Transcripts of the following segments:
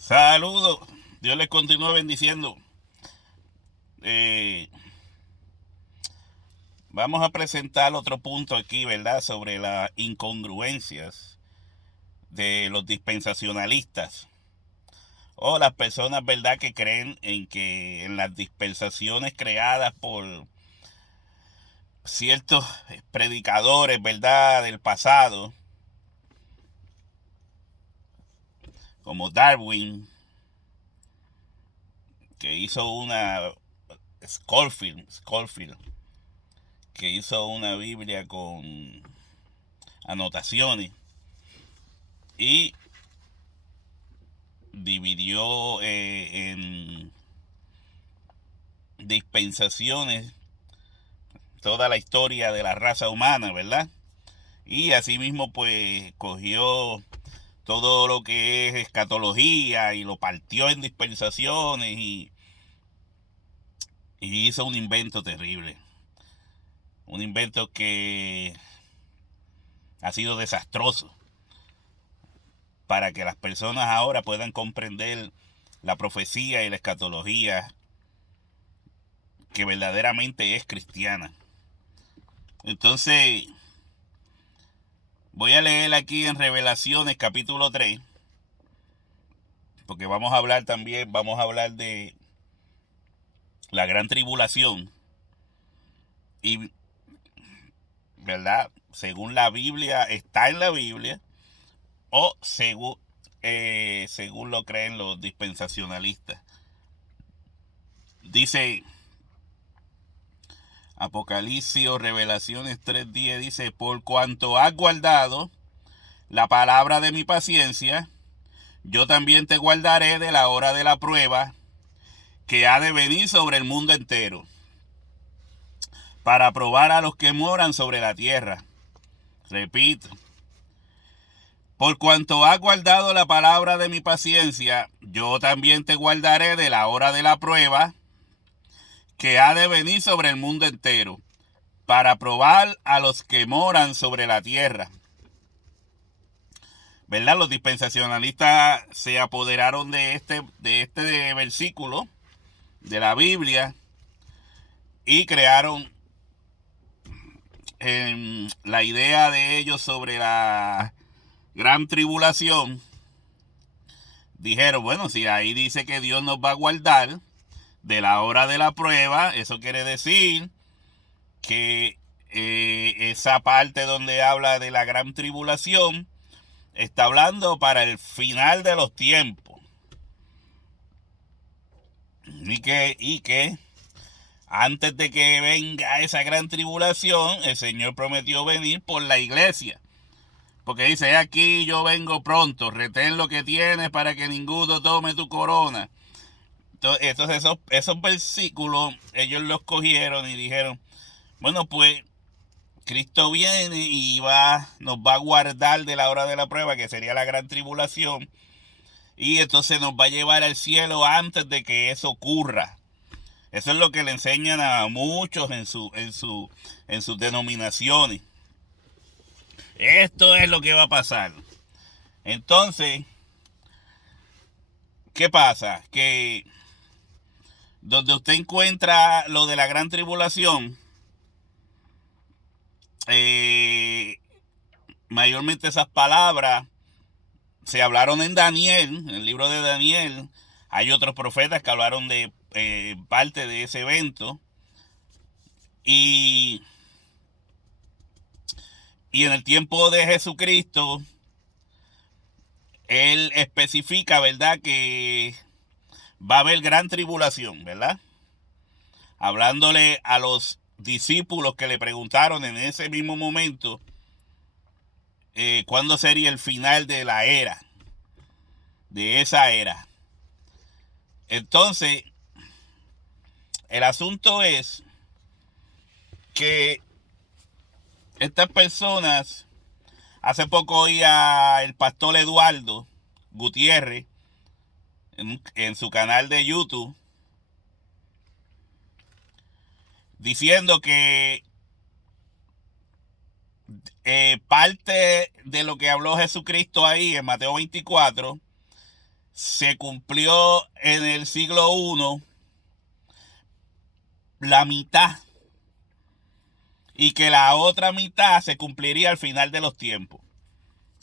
Saludos. Dios les continúe bendiciendo. Eh, Vamos a presentar otro punto aquí, ¿verdad? Sobre las incongruencias de los dispensacionalistas o las personas, ¿verdad? Que creen en que en las dispensaciones creadas por ciertos predicadores, ¿verdad? Del pasado, como Darwin, que hizo una Scofield, que hizo una Biblia con anotaciones y dividió en dispensaciones toda la historia de la raza humana, ¿verdad? Y asimismo pues cogió todo lo que es escatología y lo partió en dispensaciones y hizo un invento terrible. Un invento que ha sido desastroso para que las personas ahora puedan comprender la profecía y la escatología que verdaderamente es cristiana. Entonces, voy a leer aquí en Revelaciones capítulo 3, porque vamos a hablar de la gran tribulación y, ¿verdad? Según la Biblia, está en la Biblia o según lo creen los dispensacionalistas. Dice Apocalipsis o Revelaciones 3:10, dice, por cuanto has guardado la palabra de mi paciencia, yo también te guardaré de la hora de la prueba que ha de venir sobre el mundo entero, para probar a los que moran sobre la tierra. Repito, por cuanto has guardado la palabra de mi paciencia, yo también te guardaré de la hora de la prueba que ha de venir sobre el mundo entero, para probar a los que moran sobre la tierra. ¿Verdad? Los dispensacionalistas se apoderaron de este versículo de la Biblia y crearon la idea de ellos sobre la gran tribulación. Dijeron, bueno, si ahí dice que Dios nos va a guardar de la hora de la prueba, eso quiere decir que esa parte donde habla de la gran tribulación está hablando para el final de los tiempos. Y que antes de que venga esa gran tribulación, el Señor prometió venir por la iglesia. Porque dice, aquí yo vengo pronto, retén lo que tienes para que ninguno tome tu corona. Entonces esos versículos ellos los cogieron y dijeron, bueno, pues Cristo viene y nos va a guardar de la hora de la prueba, que sería la gran tribulación, y entonces nos va a llevar al cielo antes de que eso ocurra. Eso es lo que le enseñan a muchos en sus denominaciones. Esto es lo que va a pasar. Entonces, ¿qué pasa? Que donde usted encuentra lo de la gran tribulación, eh, mayormente esas palabras se hablaron en Daniel, en el libro de Daniel. Hay otros profetas que hablaron de parte de ese evento. Y, y en el tiempo de Jesucristo, él especifica, ¿verdad?, que va a haber gran tribulación, ¿verdad? Hablándole a los discípulos que le preguntaron en ese mismo momento cuándo sería el final de la era, de esa era. Entonces, el asunto es que estas personas, hace poco oía el pastor Eduardo Gutiérrez en su canal de YouTube diciendo que parte de lo que habló Jesucristo ahí en Mateo 24 se cumplió en el siglo I la mitad y que la otra mitad se cumpliría al final de los tiempos.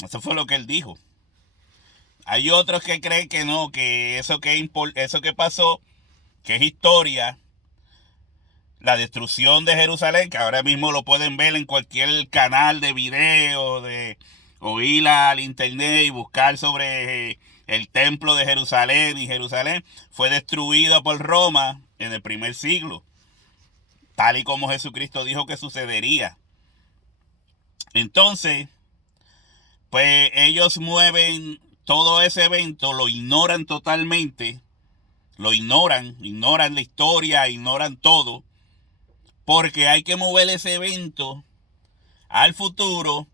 Eso fue lo que él dijo. Hay otros que creen que no, que eso que pasó, que es historia, la destrucción de Jerusalén, que ahora mismo lo pueden ver en cualquier canal de video, o ir al internet y buscar sobre el templo de Jerusalén, y Jerusalén fue destruido por Roma en el primer siglo, tal y como Jesucristo dijo que sucedería. Entonces, pues ellos mueven todo ese evento, lo ignoran totalmente, lo ignoran la historia, ignoran todo, porque hay que mover ese evento al futuro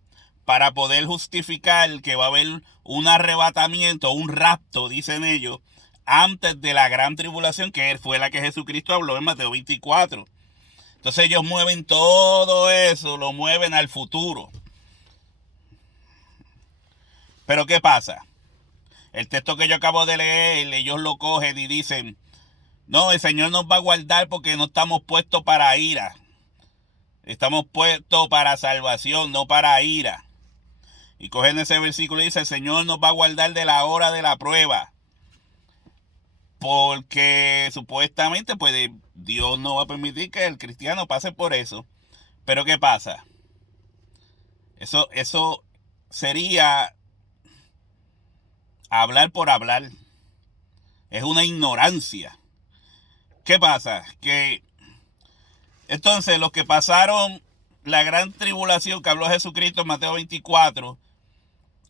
para poder justificar que va a haber un arrebatamiento, un rapto, dicen ellos, antes de la gran tribulación, que fue la que Jesucristo habló en Mateo 24. Entonces ellos mueven todo eso, lo mueven al futuro. Pero ¿qué pasa? El texto que yo acabo de leer, ellos lo cogen y dicen, no, el Señor nos va a guardar porque no estamos puestos para ira. Estamos puestos para salvación, no para ira. Y cogen ese versículo y dice, el Señor nos va a guardar de la hora de la prueba. Porque supuestamente pues Dios no va a permitir que el cristiano pase por eso. Pero ¿qué pasa? Eso sería hablar por hablar. Es una ignorancia. ¿Qué pasa? Que entonces los que pasaron la gran tribulación que habló Jesucristo en Mateo 24,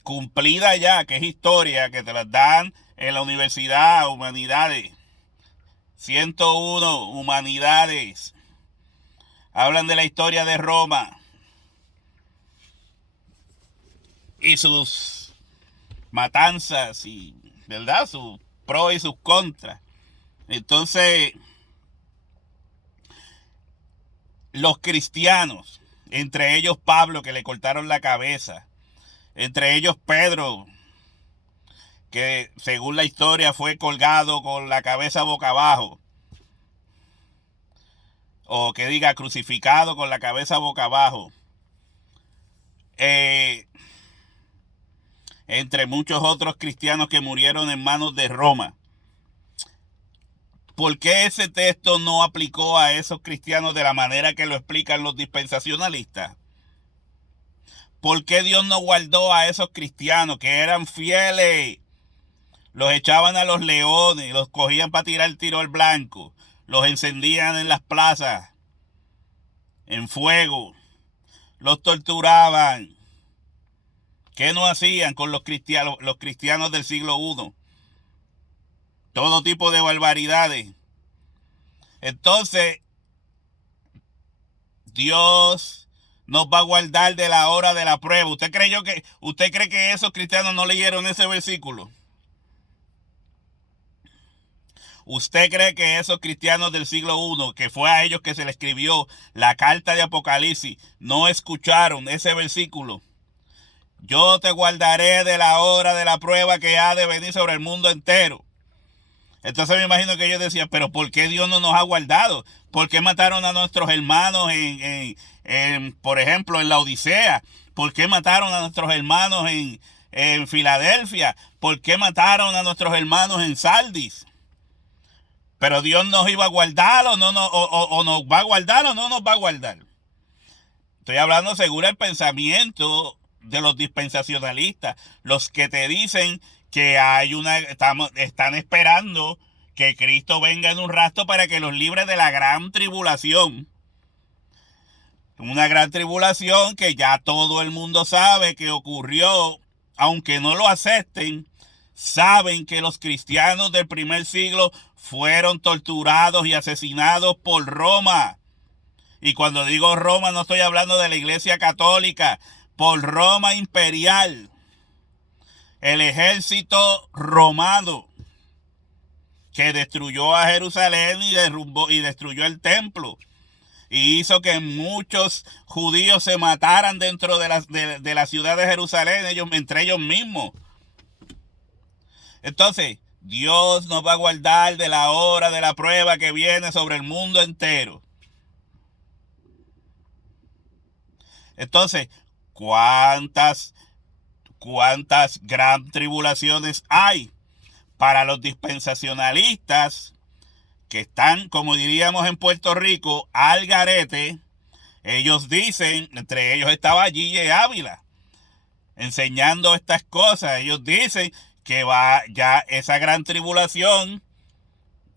cumplida ya, que es historia, que te las dan en la universidad, humanidades, 101 humanidades, hablan de la historia de Roma y sus matanzas y, ¿verdad?, sus pros y sus contras. Entonces, los cristianos, entre ellos Pablo, que le cortaron la cabeza, entre ellos Pedro, que según la historia fue colgado con la cabeza boca abajo, o que diga crucificado con la cabeza boca abajo, entre muchos otros cristianos que murieron en manos de Roma. ¿Por qué ese texto no aplicó a esos cristianos de la manera que lo explican los dispensacionalistas? ¿Por qué Dios no guardó a esos cristianos que eran fieles? Los echaban a los leones, los cogían para tirar el tiro al blanco, los encendían en las plazas en fuego, los torturaban. ¿Qué no hacían con los cristianos del siglo I? Todo tipo de barbaridades. Entonces, Dios nos va a guardar de la hora de la prueba. ¿Usted cree que esos cristianos no leyeron ese versículo? ¿Usted cree que esos cristianos del siglo I, que fue a ellos que se le escribió la carta de Apocalipsis, no escucharon ese versículo? Yo te guardaré de la hora de la prueba que ha de venir sobre el mundo entero. Entonces me imagino que ellos decían, pero ¿por qué Dios no nos ha guardado? ¿Por qué mataron a nuestros hermanos por ejemplo, en la Odisea? ¿Por qué mataron a nuestros hermanos en Filadelfia? ¿Por qué mataron a nuestros hermanos en Sardis? Pero Dios nos iba a guardar o nos va a guardar o no nos va a guardar. Estoy hablando según el pensamiento de los dispensacionalistas, los que te dicen que están esperando que Cristo venga en un rapto para que los libre de la gran tribulación. Una gran tribulación que ya todo el mundo sabe que ocurrió, aunque no lo acepten. Saben que los cristianos del primer siglo fueron torturados y asesinados por Roma. Y cuando digo Roma no estoy hablando de la Iglesia Católica, por Roma imperial, el ejército romano que destruyó a Jerusalén y destruyó el templo y hizo que muchos judíos se mataran dentro de la ciudad de Jerusalén, entre ellos mismos. Entonces, Dios nos va a guardar de la hora de la prueba que viene sobre el mundo entero. Entonces, ¿cuántas gran tribulaciones hay para los dispensacionalistas que están, como diríamos en Puerto Rico, al garete? Ellos dicen, entre ellos estaba Gille Ávila, enseñando estas cosas. Ellos dicen que va ya esa gran tribulación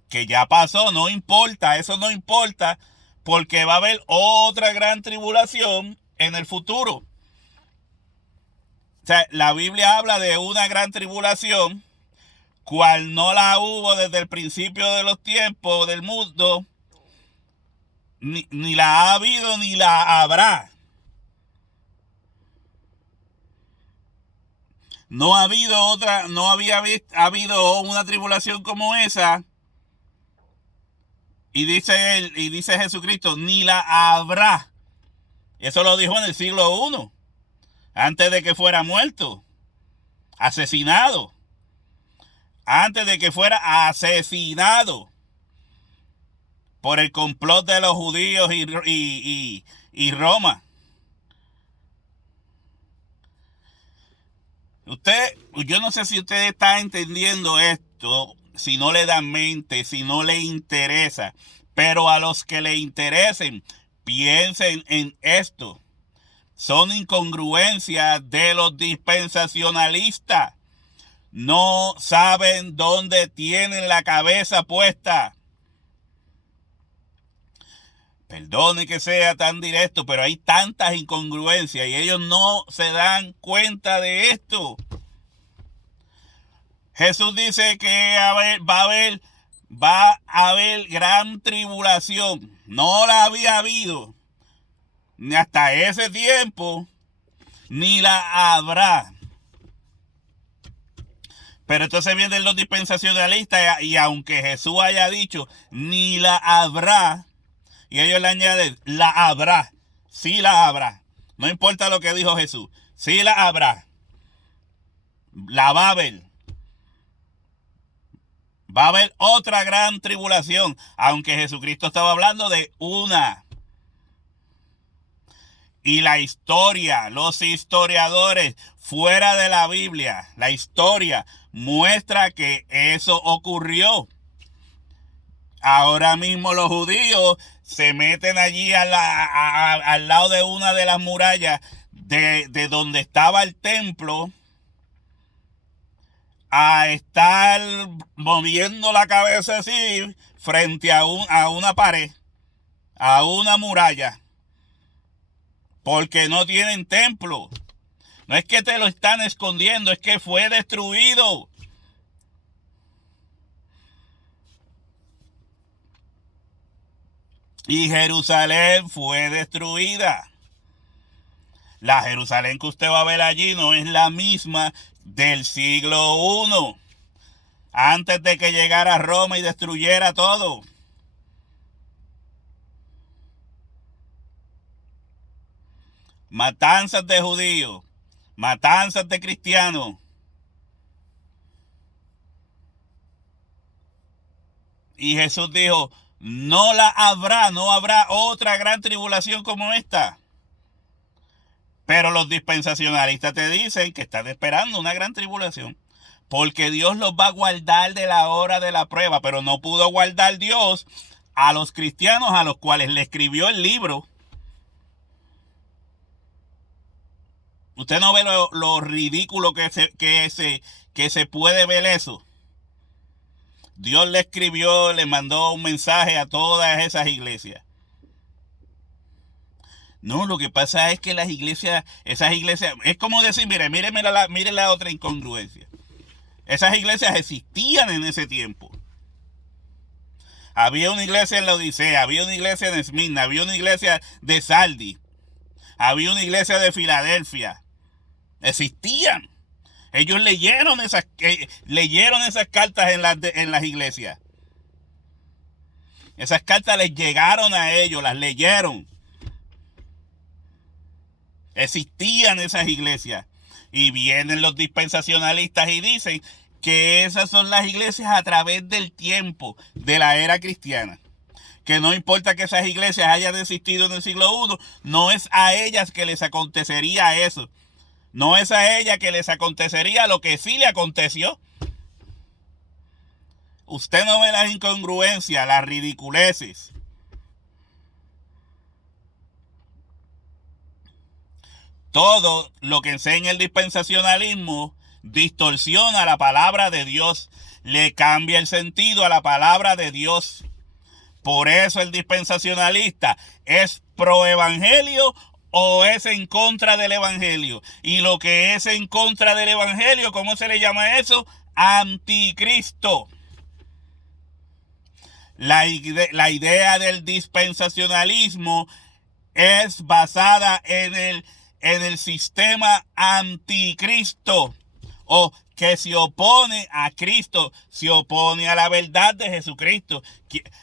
que ya pasó, no importa, eso no importa, porque va a haber otra gran tribulación en el futuro. O sea, la Biblia habla de una gran tribulación, cual no la hubo desde el principio de los tiempos del mundo, ni la ha habido ni la habrá. No ha habido otra, no había habido una tribulación como esa. Y dice él, y dice Jesucristo, ni la habrá. Eso lo dijo en el siglo I, antes de que fuera muerto, asesinado. Antes de que fuera asesinado por el complot de los judíos y Roma. Yo no sé si usted está entendiendo esto, si no le da mente, si no le interesa, pero a los que le interesen, piensen en esto. Son incongruencias de los dispensacionalistas. No saben dónde tienen la cabeza puesta. Perdone que sea tan directo, pero hay tantas incongruencias y ellos no se dan cuenta de esto. Jesús dice que va a haber gran tribulación. No la había habido ni hasta ese tiempo, ni la habrá. Pero entonces vienen los dispensacionalistas y aunque Jesús haya dicho ni la habrá, y ellos le añaden la habrá, sí la habrá. No importa lo que dijo Jesús, sí la habrá. La va a haber. Va a haber otra gran tribulación, aunque Jesucristo estaba hablando de una. Y la historia, los historiadores fuera de la Biblia, la historia muestra que eso ocurrió. Ahora mismo los judíos se meten allí al lado de una de las murallas de donde estaba el templo a estar moviendo la cabeza así frente a una pared, a una muralla, porque no tienen templo. No es que te lo están escondiendo, es que fue destruido. Y Jerusalén fue destruida. La Jerusalén que usted va a ver allí no es la misma del siglo I, antes de que llegara Roma y destruyera todo. Matanzas de judíos, matanzas de cristianos. Y Jesús dijo, no habrá otra gran tribulación como esta. Pero los dispensacionalistas te dicen que están esperando una gran tribulación, porque Dios los va a guardar de la hora de la prueba, pero no pudo guardar Dios a los cristianos a los cuales le escribió el libro. Usted no ve lo ridículo que se puede ver eso. Dios le escribió, le mandó un mensaje a todas esas iglesias. No, lo que pasa es que esas iglesias, es como decir, mire la otra incongruencia. Esas iglesias existían en ese tiempo. Había una iglesia en la Odisea, había una iglesia en Esmirna, había una iglesia de Sardi, había una iglesia de Filadelfia. Existían. Ellos leyeron esas cartas en las iglesias. Esas cartas les llegaron a ellos, las leyeron. Existían esas iglesias. Y vienen los dispensacionalistas y dicen que esas son las iglesias a través del tiempo de la era cristiana. Que no importa que esas iglesias hayan existido en el siglo I, no es a ellas que les acontecería eso. No es a ellas que les acontecería lo que sí le aconteció. Usted no ve las incongruencias, las ridiculeces. Todo lo que enseña el dispensacionalismo distorsiona la palabra de Dios, le cambia el sentido a la palabra de Dios. Por eso el dispensacionalista es pro evangelio o es en contra del evangelio. Y lo que es en contra del evangelio, ¿cómo se le llama eso? Anticristo. La idea del dispensacionalismo es basada en el sistema anticristo, o que se opone a Cristo, se opone a la verdad de Jesucristo.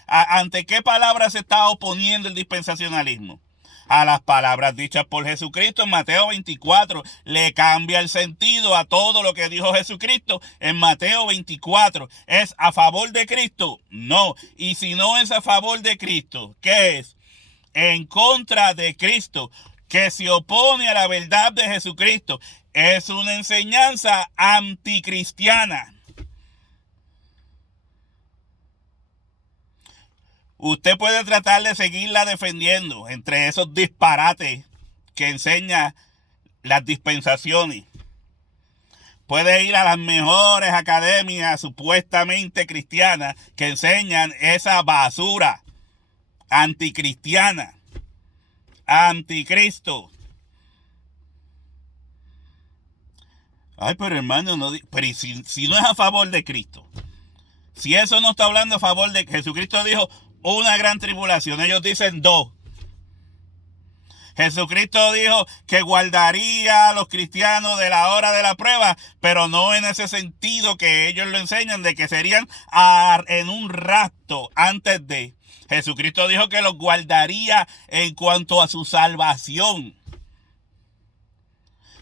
¿Ante qué palabras se está oponiendo el dispensacionalismo? A las palabras dichas por Jesucristo en Mateo 24. Le cambia el sentido a todo lo que dijo Jesucristo en Mateo 24. ¿Es a favor de Cristo? No. Y si no es a favor de Cristo, ¿qué es? En contra de Cristo, que se opone a la verdad de Jesucristo. Es una enseñanza anticristiana. Usted puede tratar de seguirla defendiendo entre esos disparates que enseña las dispensaciones. Puede ir a las mejores academias supuestamente cristianas que enseñan esa basura anticristiana, anticristo. Ay, pero hermano, no, pero si no es a favor de Cristo, si eso no está hablando a favor de Jesucristo, dijo una gran tribulación, ellos dicen dos. Jesucristo dijo que guardaría a los cristianos de la hora de la prueba, pero no en ese sentido que ellos lo enseñan, de que serían en un rapto antes de. Jesucristo dijo que los guardaría en cuanto a su salvación.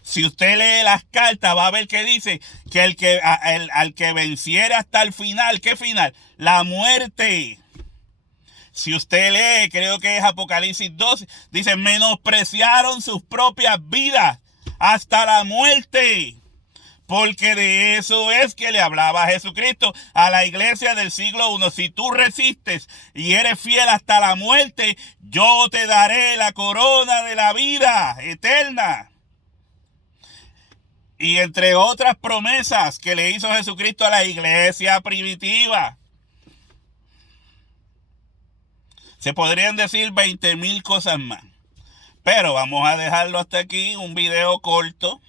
Si usted lee las cartas, va a ver que dice que al que venciera hasta el final, ¿qué final? La muerte. Si usted lee, creo que es Apocalipsis 12, dice, menospreciaron sus propias vidas hasta la muerte. Porque de eso es que le hablaba Jesucristo a la iglesia del siglo I. Si tú resistes y eres fiel hasta la muerte, yo te daré la corona de la vida eterna. Y entre otras promesas que le hizo Jesucristo a la iglesia primitiva. Se podrían decir 20,000 cosas más. Pero vamos a dejarlo hasta aquí, un video corto,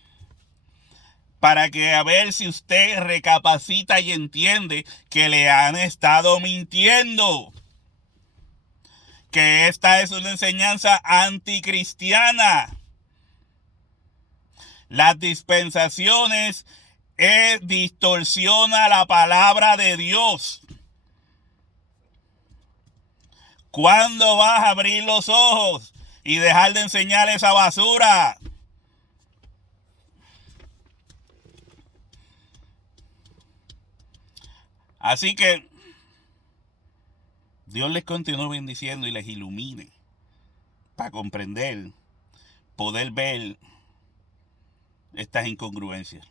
para que a ver si usted recapacita y entiende que le han estado mintiendo. Que esta es una enseñanza anticristiana. Las dispensaciones distorsiona la palabra de Dios. ¿Cuándo vas a abrir los ojos y dejar de enseñar esa basura? Así que Dios les continúe bendiciendo y les ilumine para comprender, poder ver estas incongruencias.